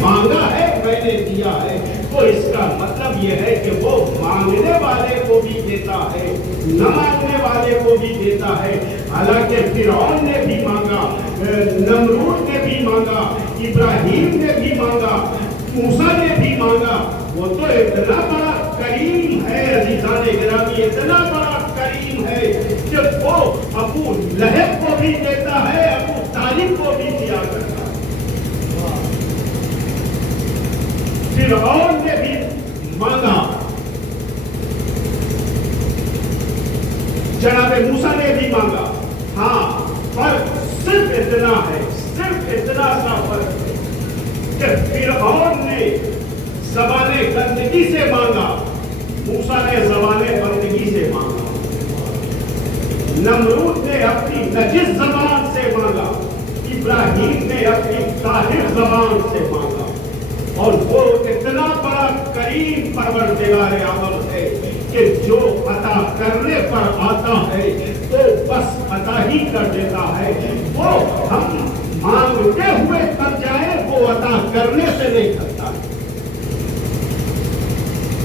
مانگا ہے میں نے دیا ہے، تو اس کا مطلب یہ ہے کہ وہ مانگنے والے کو بھی دیتا ہے، نہ مانگنے والے کو بھی دیتا ہے۔ حالانکہ فرعون نے بھی مانگا، نمرود نے بھی مانگا، ابراہیم نے بھی مانگا، موسیٰ نے بھی مانگا۔ وہ تو اتنا بڑا کریم ہے عزیزان گرامی، اتنا بڑا کریم ہے کہ وہ ابو لہب کو بھی دیتا ہے، ابو طالب کو بھی دیا کرتا ہے۔ فرعون نے بھی مانگا، جناب موسیٰ نے بھی مانگا، ہاں فرق صرف اتنا ہے، صرف اتنا سا فرق ہے کہ فرعون نے زبان گندگی سے مانگا، موسیٰ نے زبان بندگی سے مانگا۔ نمرود نے اپنی نجس زبان سے مانگا، ابراہیم نے اپنی طاہر زبان سے مانگا۔ اور وہ اتنا بڑا کریم پروردگار عالم ہے کہ جو عطا کرنے پر آتا ہے تو بس عطا ہی کر دیتا ہے۔ وہ ہم مانگتے ہوئے کر جائیں، وہ عطا کرنے سے نہیں کرتا۔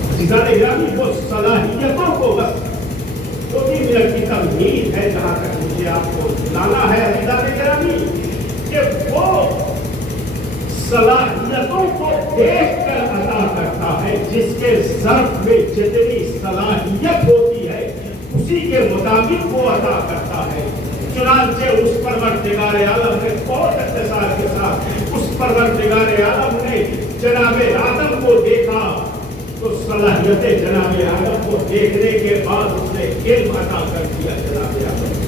عزیزان گرامی، وہ صلاحیتوں کو بس 2-3 منٹ کی تمہید ہے جہاں تک مجھے آپ کو لانا ہے عزیزان گرامی، کہ وہ صلاحیتوں کو دیکھ کر عطا کرتا ہے۔ جس کے ظرف میں جتنی صلاحیت ہوتی ہے اسی کے مطابق وہ عطا کرتا ہے۔ چنانچہ اس پروردگار عالم نے بہت اختصار کے ساتھ اس پروردگار عالم نے جناب آدم کو دیکھا تو صلاحیت جناب آدم کو دیکھنے کے بعد اس نے علم عطا کر دیا جناب آدم۔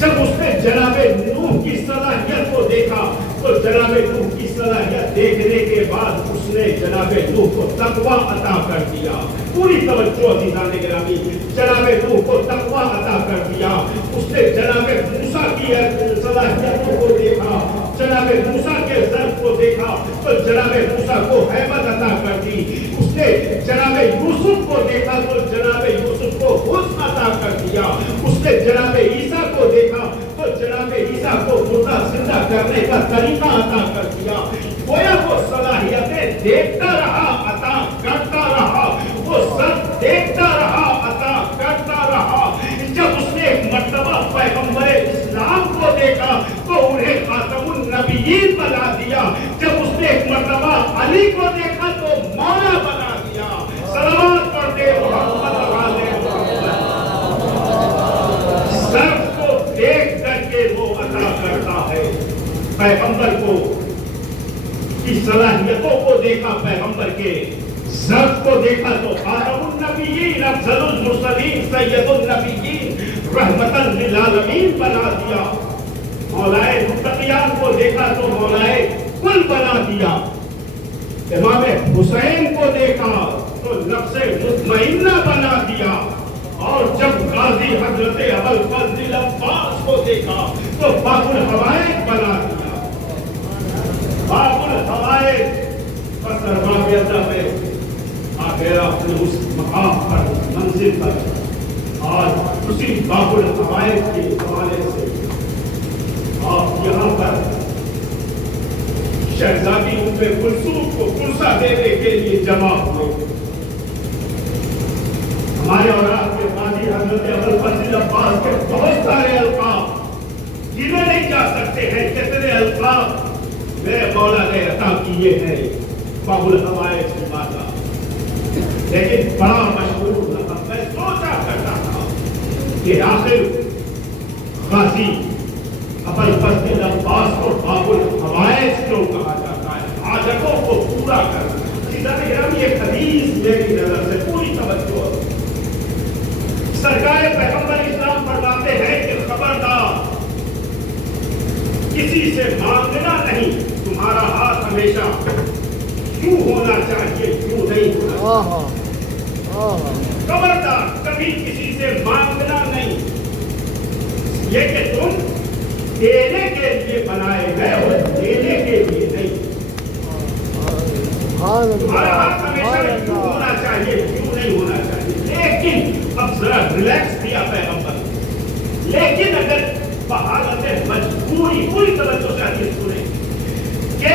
جب اس نے جناب نوح کی صلاحیت کو دیکھا تو جناب نوح کی صلاحیت دیکھنے کے بعد اس نے جناب نوح کو تقویٰ عطا کر دیا۔ پوری توجہ عزیزان گرامی، جناب نوح کو تقویٰ عطا کر دیا۔ اس نے جناب موسیٰ کی صلاحیتوں کو دیکھا، جناب موسیٰ کے ظرف کو دیکھا تو جناب موسیٰ کو ہیبت عطا کر دی۔ اس نے جناب یوسف کو دیکھا تو جناب یوسف کو حسن عطا کر دیا۔ اس نے جناب عیسیٰ کو دیکھا تو جناب عیسیٰ کو مردہ زندہ کرنے کا طریقہ عطا کر دیا۔ گویا وہ صلاحیتیں دیکھتا رہا، عطا کرتا رہا، وہ سب دیکھتا رہا، عطا کرتا رہا۔ جب اس نے ایک مرتبہ پیغمبر اسلام کو دیکھا تو انہیں خاتم النبیین بنا دیا۔ جب اس نے ایک مرتبہ علی کو دیکھا تو مولا بنا دیا۔ صلوات پڑھتے محمد علیہ وسلم۔ سب کو دیکھ کر کے وہ عطا کرتا ہے۔ پیغمبر کو کی صلاحیتوں کو دیکھا، پیغمبر کے ظرف کو دیکھا تو خاتم النبیین، افضل المرسلین، سید النبیین، رحمتاً للعالمین بنا دیا۔ مولائے متقیان کو دیکھا تو مولائے کل بنا دیا۔ امام حسین کو دیکھا تو نفس مطمئنہ بنا دیا۔ اور جب غازی حضرت ابوالفضل عباس کو دیکھا تو باب الحوائج بنا دیا۔ باب الحوائج بس ارباب اللہ میں آخر اپنے اس مقام پر، منزل پر، اور اسی باب الحوائج کے حوالے سے آپ یہاں پر شہزادی ام کلثوم کو پرسہ دینے کے لیے جمع ہوئے۔ ہمارے اور آپ کے قاضی حضرت ابوالفضل عباس کے بہت سارے القاب گنے نہیں جا سکتے ہیں، کتنے القاب میرے مولا نے عطا کیے ہیں باب الحوائج کی بات۔ لیکن بڑا مشہور لقب میں سوچا کرتا تھا کہ آخر غازی ابوالفضل عباس کو باب الحوائج کیوں کہا جاتا ہے؟ حاجتوں کو پورا کرنا۔ عزیزان گرامی، ایک حدیث میری نظر سے پوری توجہ، سرکار پیغمبر اسلام فرماتے ہیں کہ خبردار کسی سے مانگنا نہیں، تمہارا ہاتھ ہمیشہ کیوں ہونا چاہیے، کیوں نہیں ہونا چاہیے۔ خبردار کبھی کسی سے مانگنا نہیں، یہ کہ تم دینے کے لیے بنائے گئے ہو، دینے کے لیے نہیں۔ تمہارا ہاتھ ہمیشہ کیوں ہونا چاہیے، کیوں نہیں ہونا چاہیے۔ لیکن اب ذرا ریلیکس کیا پیغمبر، لیکن اگر بحالت مجبوری، پوری توجہ سے حدیث سنیں کہ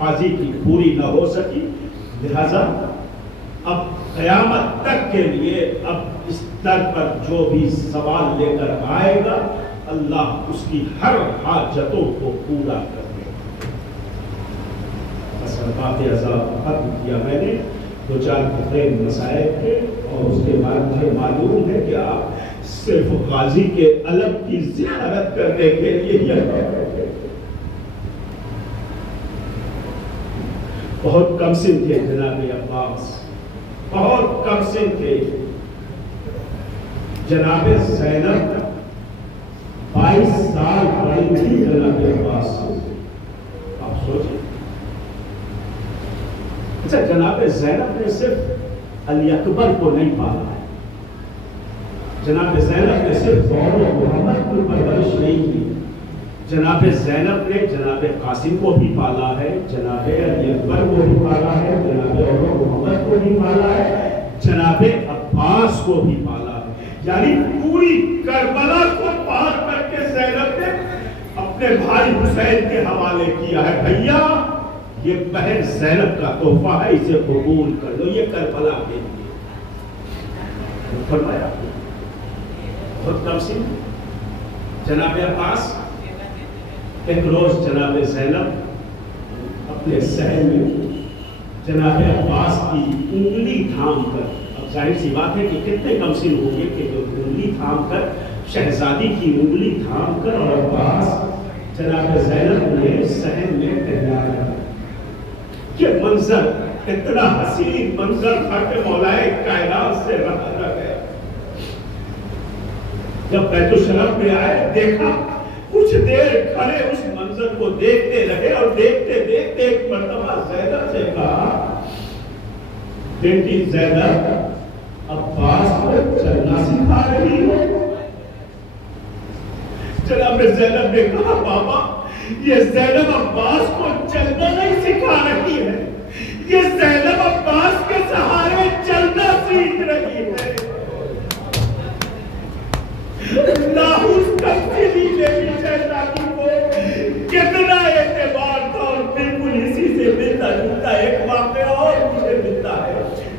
غازی کی پوری نہ ہو سکی، لہذا اب قیامت تک کے لیے اب اس در پر جو بھی سوال لے کر آئے گا اللہ اس کی ہر حاجتوں کو پورا کر دے گا۔ بات عذاب ختم کیا میں نے، دو چار تقریب مسائل تھے اور اس کے بعد مجھے معلوم ہے کہ آپ صرف غازی کے علم کی زیارت کرنے کے لیے بہت کم سن تھے جناب عباس، بہت کم سن تھے۔ جناب زینب 22 سال بڑی تھی جناب عباس سے، آپ سوچیں۔ اچھا، جناب زینب نے صرف علی اکبر کو نہیں پالا ہے، جناب زینب نے صرف دور محمد کی پرورش نہیں کی، جناب زینب نے جناب قاسم کو بھی پالا ہے، جناب علی اکبر کو بھی پالا ہے، جناب محمد کو بھی پالا ہے، جناب عباس کو بھی پالا ہے، یعنی پوری کربلا کو پار کر کے زینب نے اپنے بھائی حسین کے حوالے کیا ہے۔ بھیا یہ بہن زینب کا تحفہ ہے، اسے قبول کر لو، یہ کربلا کے لیے فرمایا۔ بہت کم سی جناب عباس، ایک روز جناب زینب اپنے صحن میں جناب عباس کی انگلی تھام کر، اب ظاہر سی بات ہے کہ کتنے کم سن ہوں گے کہ جو انگلی تھام کر، شہزادی کی انگلی تھام کر، اور عباس جناب زینب نے صحن میں ٹہرایا۔ یہ منظر اتنا حسین منظر تھا کہ مولائے کائنات سے رہا نہ گیا۔ جب بیت الشرف میں آئے، دیکھا، کچھ دیر کھڑے اس منظر کو دیکھتے رہے، اور دیکھتے دیکھتے ایک مرتبہ زینب سے کہا، بیٹی زینب عباس کو چلنا سکھا رہی ہو؟ جناب زینب نے کہا، بابا یہ زینب عباس کو چلنا نہیں سکھا رہی ہے، یہ زینب عباس کے سہارے چلنا سیکھ رہی ہے۔ کتنا اعتبار تھا، اور بالکل اسی سے ملتا جلتا ایک واقعہ اور مجھے ملتا ہے۔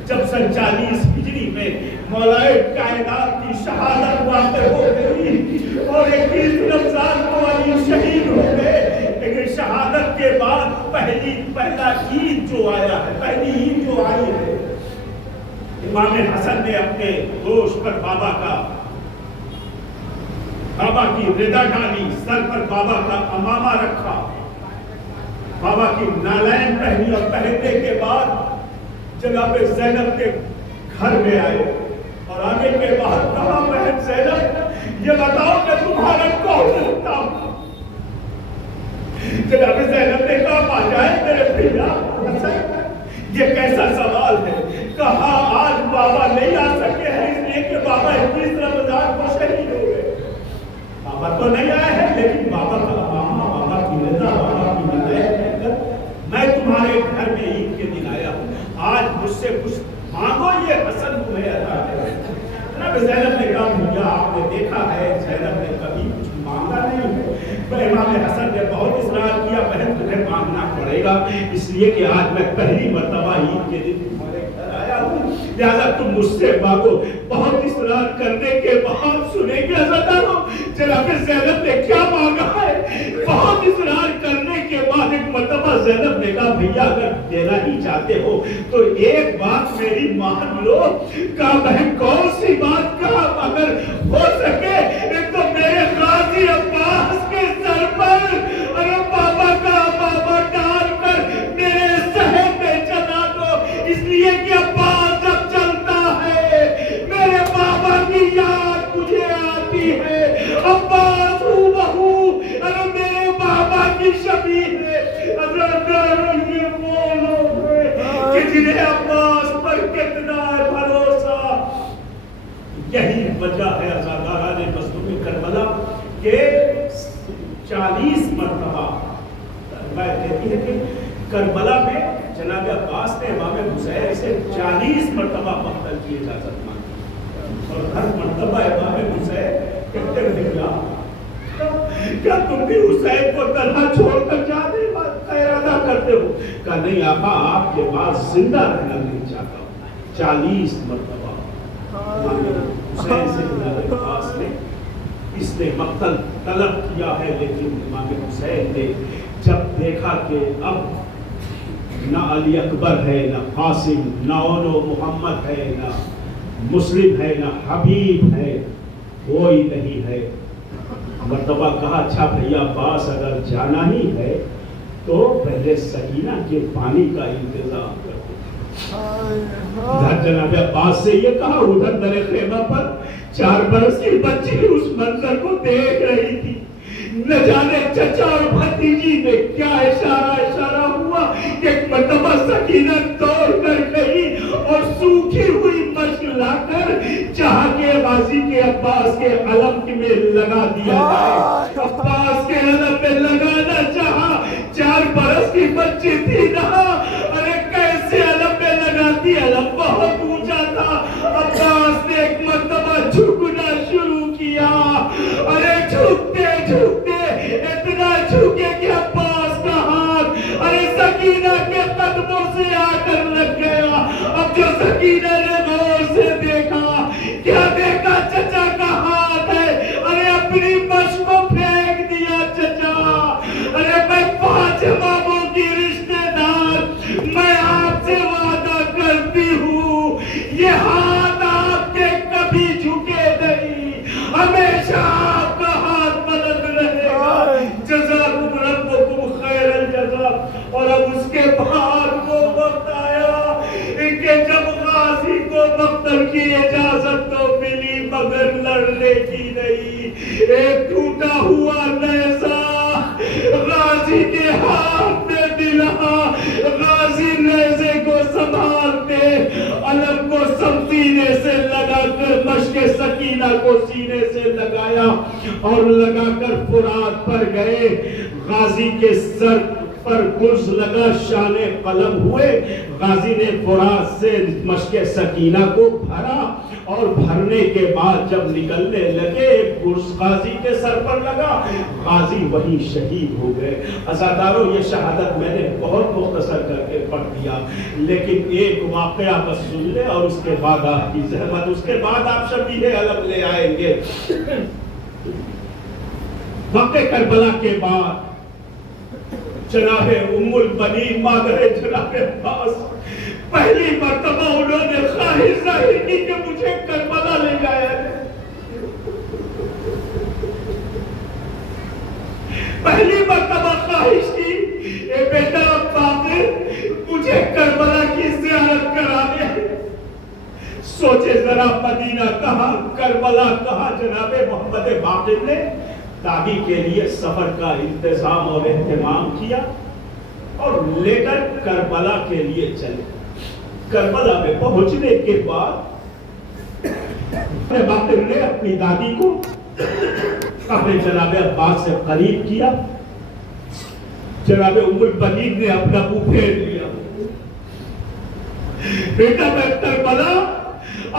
جب 47 ہجری میں مولائے کائنات کی شہادت واقع ہو گئی اور 21 رمضان کو علی شہید ہو گئے، لیکن شہادت کے بعد پہلا عید جو آیا ہے، پہلی عید جو آئی ہے، امام حسن نے اپنے دوست پر بابا کی ردا ڈالی، سر پر بابا کا امامہ رکھا، بابا کی نالین پہنی، اور پہننے کے بعد جناب زینب کے گھر میں آئے، اور آنے کے بعد کہا، بہن زینب یہ بتاؤ کہ تمہارا کون لگتا ہوں؟ جناب زینب نے کہا، آ جائے میرے بھیا حسن، یہ کیسا سوال ہے؟ کہا، آج بابا نہیں آ سکے ہیں اس لیے کہ بابا 21 رمضان کو شہید ہو گئے۔ بابا تو نہیں آئے ہیں، لیکن بابا کا امامہ، بابا کی رضا، بابا کی نالین میں تمہارے گھر میں عید کے دن آیا ہوں، آج مجھ سے کچھ مانگو، یہ حسن تمہیں عطا کرے۔ جناب زینب نے کہا، بھیا آپ نے دیکھا ہے زینب نے کبھی کچھ مانگا نہیں ہے۔ امام حسن نے بہت اصرار کیا، بہن تمہیں مانگنا پڑے گا، اس لیے کہ آج میں پہلی مرتبہ عید کے دن تمہارے گھر آیا ہوں، لہذا تم مجھ سے مانگو۔ بہت اصرار کرنے کے بعد سنیں گے عزیزانو جناب زینب نے کیا مانگا ہے۔ بہت اصرار کرنے کے بعد ایک مرتبہ زینب نے کہا، بھیا اگر دینا ہی چاہتے ہو تو ایک بات میری مان لو۔ کہا، بہن کون سی بات؟ کہا، اگر ہو سکے تو میرے غازی عباس کے سر پر اور بابا کا بابا ڈال کر میرے صحن میں چلا دو، اس لیے کہ عباس جب چلتا ہے میرے بابا کی یاد مجھے آتی ہے۔ عباس ہوں بہو اور میرے بابا کی شبیہ ہے۔ یہ وہ لوگ ہیں کہ جنہیں عباس پر کتنا ہے بھروسہ۔ یہی وجہ ہے عزادارہ نے مظلوم کربلا کہ 40 مرتبہ روایت کہتی ہے کہ کربلا میں جناب عباس نے امام حسین سے 40 مرتبہ مقتل کی اجازت مانگی، اور ہر مرتبہ امام حسین کہتے رہے، کیا تم بھی حسین کو تنہا چھوڑ کر جانے کا ارادہ کرتے ہو؟ کہا نہیں آقا آپ کے پاس زندہ رہنا نہیں چاہتا ہوں. 40 مرتبہ حسین سے امام عباس نے اس نے مقتل طلب کیا ہے، لیکن امام حسین نے جب دیکھا کہ اب نہ علی اکبر ہے، نہ قاسم، نہ اولو محمد ہے، نہ مسلم ہے، نہ حبیب ہے، کوئی نہیں ہے، مرتبہ کہا اچھا بھیا عباس اگر جانا ہی ہے تو پہلے سکینہ کے پانی کا انتظام کرو. ادھر جناب عباس سے یہ کہا، ادھر در خیمہ پر 4 برس کی بچی اس منظر کو دیکھ رہی تھی. نہ جانے چچا اور بھتیجی میں کیا اشارہ ہوا کہ ایک مرتبہ سکینہ دوڑ کر گئی اور سوکھی ہوئی مشک لا کر چاہا کہ غازی کے عباس کے علم میں لگا دیا جائے. عباس کے علم میں لگانا چاہا، 4 برس کی بچی تھی نا، ارے کیسے علم میں لگاتی؟ علم بہت اونچا تھا. عباس نے ایک مرتبہ جھکنا شروع کیا، ارے جھکتے اتنا جھکے کہ عباس کا ہاتھ ارے سکینہ کے قدموں سے آ کر لگ گیا. اب جو سکینہ نے غور سے دیکھا، کیا دیکھا؟ چچا کا ہاتھ ہے. ارے اپنی مشق کو پھینک دیا چچا. ارے میں 5 اماموں کی رشتے دار، میں آپ سے وعدہ کرتی ہوں یہ ہاتھ آپ کے کبھی جھکے نہیں، ہمیشہ آپ کا ہاتھ بلند رہے گا. جزاکم ربکم خیر الجزا. اور اب اس کے بعد وہ وقت آیا کہ جب غازی کو مقتل کی اجازت تو ملی مگر لڑنے کی نہیں. ایک ٹوٹا ہوا نیزہ غازی کے ہاتھ میں ملا. غازی نیزے کو سنبھالتے علم کو سینے سے لگا کر مشق سکینہ کو سینے سے لگایا اور لگا کر فرات پر گئے. غازی کے سر پر گرز لگا، شان قلم ہوئے. غازی نے فرات سے مشق سکینہ کو بھرا اور بھرنے کے بعد جب نکلنے لگے گرز غازی کے سر پر لگا، غازی وہی شہید ہو گئے. عزادارو یہ شہادت میں نے بہت مختصر کر کے پڑھ دیا، لیکن ایک واقعہ بس سن لے اور اس کے بعد آپ کی زحمت، اس کے بعد آپ شبیہ علم لے آئیں گے. واقع کربلا کے بعد جناب ام البنین مادر جناب عباس پہلی مرتبہ انہوں نے خواہش ظاہر کی کہ مجھے کربلا لے جایا ہے. پہلی مرتبہ خواہش کی اے بیٹا باقر مجھے کربلا کی زیارت کرا دے. سوچے ذرا مدینہ کہاں، کربلا کہاں. جناب محمد باقر نے دادی کے لیے سفر کا انتظام اور اہتمام کیا اور لے کر کربلا کے لیے چلے. کربلا میں پہنچنے کے بعد باقر نے اپنی دادی کو اپنے جناب عباس سے قریب کیا. جناب ام البنین نے اپنا منہ پھیر لیا. بیٹا میں کربلا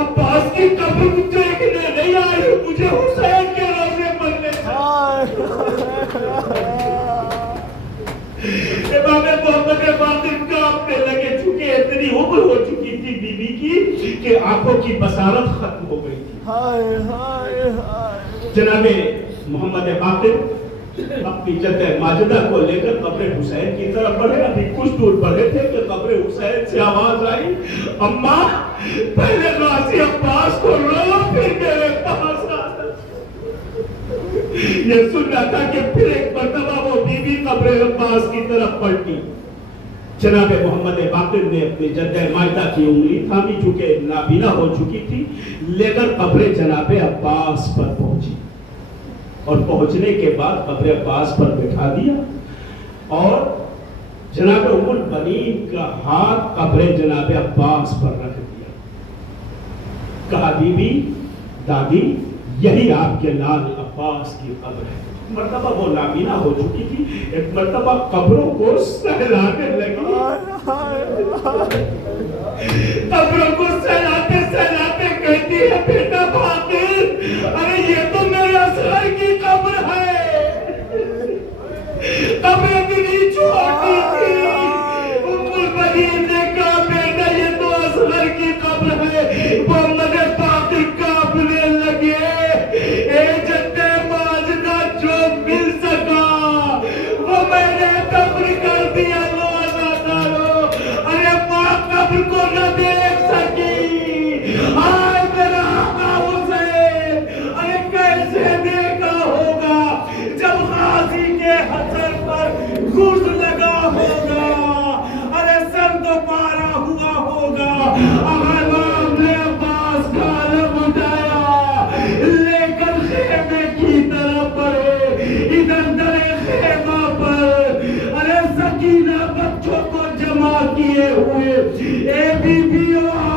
عباس کی قبر دیکھنے نہیں آئی، مجھے حسین کے روزے پڑھنے تھے. امام محمد باقر کانپنے لگے، چونکہ اتنی عمر ہو چکی تھی بی بی کی کہ آنکھوں کی بصارت ختم ہو گئی تھی. جناب محمد باقر اپنی جد ماجدہ کو لے کر قبر حسین کی طرف بڑھے. ابھی کچھ دور بڑھے تھے کہ قبر حسین سے آواز آئی، اماں پہلے غازی عباس کو رو پھر میرے پاس آ. یہ سن رہا تھا کہ پھر ایک مرتبہ وہ بی بی قبر عباس کی طرف پلٹی. جناب محمد باقر نے اپنی جد ماجدہ کی انگلی تھامی، چونکہ نابینا ہو چکی تھی، لے کر قبر جناب عباس پر پہنچی اور پہنچنے کے بعد قبر عباس پر بٹھا دیا اور جناب ام البنین کا ہاتھ قبر جناب عباس پر رکھ دیا. کہا بی بی دادی یہی آپ کے لال عباس کی قبر ہے. مرتبہ وہ نابینا ہو چکی تھی، ایک مرتبہ قبروں کو سہلانے لگی. قبروں کو سہلاتے کہتی ہے بیٹا باقر ارے یہ تو میرے اصغر کی قبر ہے. قبر اتنی چھوٹی تھی میں ABPO